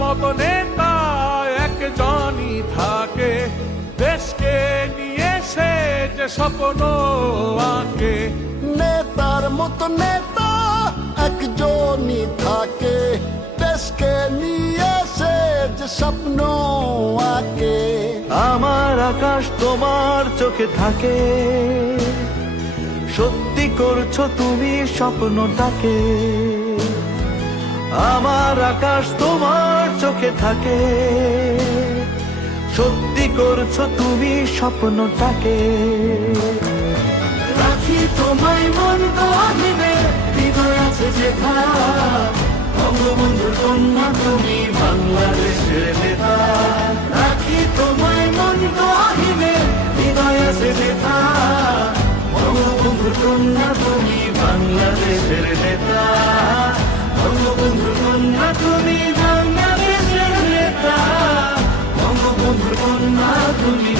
মতো নেতা একজনই থাকে, দেশকে নিয়ে সে যে স্বপ্ন আঁকে। নেতার মতো নেতা একজনই থাকে, দেশকে নিয়ে সে যে স্বপ্ন আঁকে। আমার আকাশ তোমার চোখে থাকে, সত্যি করছো তুমি স্বপ্নটাকে। আমার আকাশ তোমার চোখে থাকে, সত্যি করছো তুমি স্বপ্নটাকে। রাখি তোমায় মন গহীনে, হৃদয় আছে যেথা। বঙ্গবন্ধুর কন্যা তুমি বাংলাদেশের নেতা। রাখি তোমায় মন গহীনে, হৃদয় আছে যেথা। বঙ্গবন্ধুর কন্যা তুমি বাংলাদেশের নেতা। বঙ্গবন্ধুর কন্যা তুমি বাংলাদেশের নেতা। বঙ্গবন্ধুর কন্যা তুমি